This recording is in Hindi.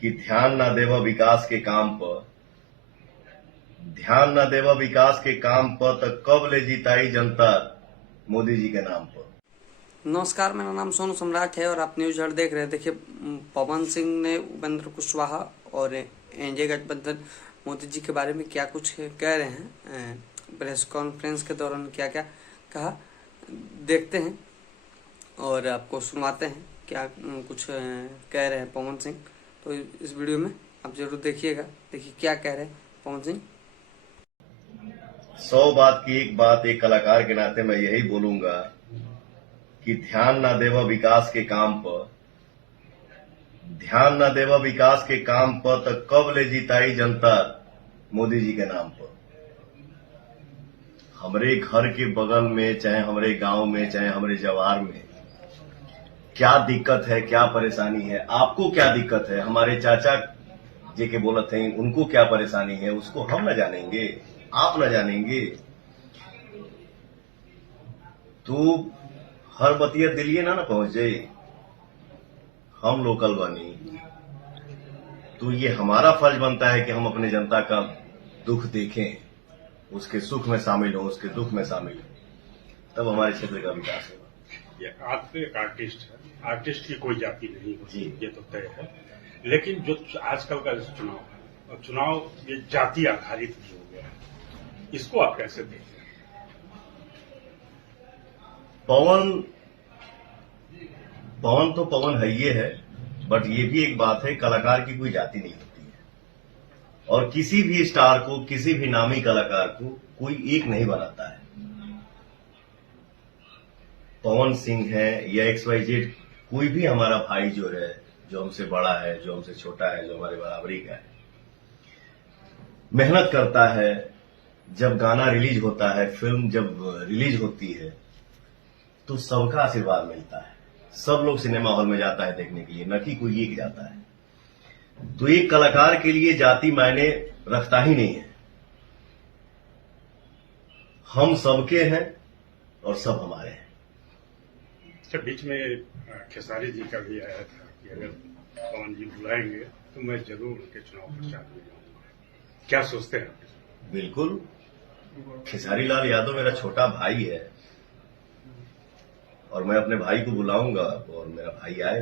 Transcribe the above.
कि ध्यान न देवा विकास के काम पर, ध्यान न देवा विकास के काम पर तो कब ले जीताई जनता मोदी जी के नाम पर। नमस्कार, मेरा नाम सोनू सम्राट है और आप न्यूज हट देख रहे हैं। देखिए, पवन सिंह ने उपेंद्र कुशवाहा और एनडीए गठबंधन मोदी जी के बारे में क्या कुछ कह रहे हैं, प्रेस कॉन्फ्रेंस के दौरान क्या क्या कहा, देखते हैं और आपको सुनवाते हैं क्या कुछ कह रहे हैं पवन सिंह। तो इस वीडियो में आप जरूर देखिएगा। देखिए क्या कह रहे हैं पवन सिंह। 100 बात की एक बात, एक कलाकार के नाते मैं यही बोलूंगा कि ध्यान न देवा विकास के काम पर, ध्यान न देवा विकास के काम पर तो कब ले जीताई जनता मोदी जी के नाम पर। हमरे घर के बगल में, चाहे हमरे गांव में, चाहे हमरे जवार में क्या दिक्कत है, क्या परेशानी है, आपको क्या दिक्कत है, हमारे चाचा जी के बोलत हैं उनको क्या परेशानी है, उसको हम न जानेंगे, आप न जानेंगे। तो हर बतिया दिलिये ना पहुंच जाए। हम लोकल बनी तो ये हमारा फर्ज बनता है कि हम अपने जनता का दुख देखें, उसके सुख में शामिल हो, उसके दुख में शामिल हो, तब हमारे क्षेत्र का विकास होगा। ये आप एक आर्टिस्ट है, आर्टिस्ट की कोई जाति नहीं होती, ये तो तय है। लेकिन जो आजकल का चुनाव है, चुनाव ये जाति आधारित भी हो गया है, इसको आप कैसे देखते हैं? पवन तो पवन है, ये है, बट ये भी एक बात है, कलाकार की कोई जाति नहीं होती है और किसी भी स्टार को, किसी भी नामी कलाकार को कोई एक नहीं बनाता है। पवन सिंह है या XYZ, कोई भी हमारा भाई जो है, जो हमसे बड़ा है, जो हमसे छोटा है, जो हमारे बराबरी का है, मेहनत करता है। जब गाना रिलीज होता है, फिल्म जब रिलीज होती है तो सबका आशीर्वाद मिलता है, सब लोग सिनेमा हॉल में जाता है देखने के लिए, न कि कोई एक जाता है। तो एक कलाकार के लिए जाति मायने रखता ही नहीं है। हम सबके हैं और सब हमारे हैं। अच्छा, बीच में खेसारी जी का भी आया था कि अगर पवन जी बुलाएंगे तो मैं जरूर उनके चुनाव प्रचार में जाऊंगा। क्या सोचते हैं आप? बिल्कुल, खेसारी लाल यादव मेरा छोटा भाई है और मैं अपने भाई को बुलाऊंगा और मेरा भाई आए।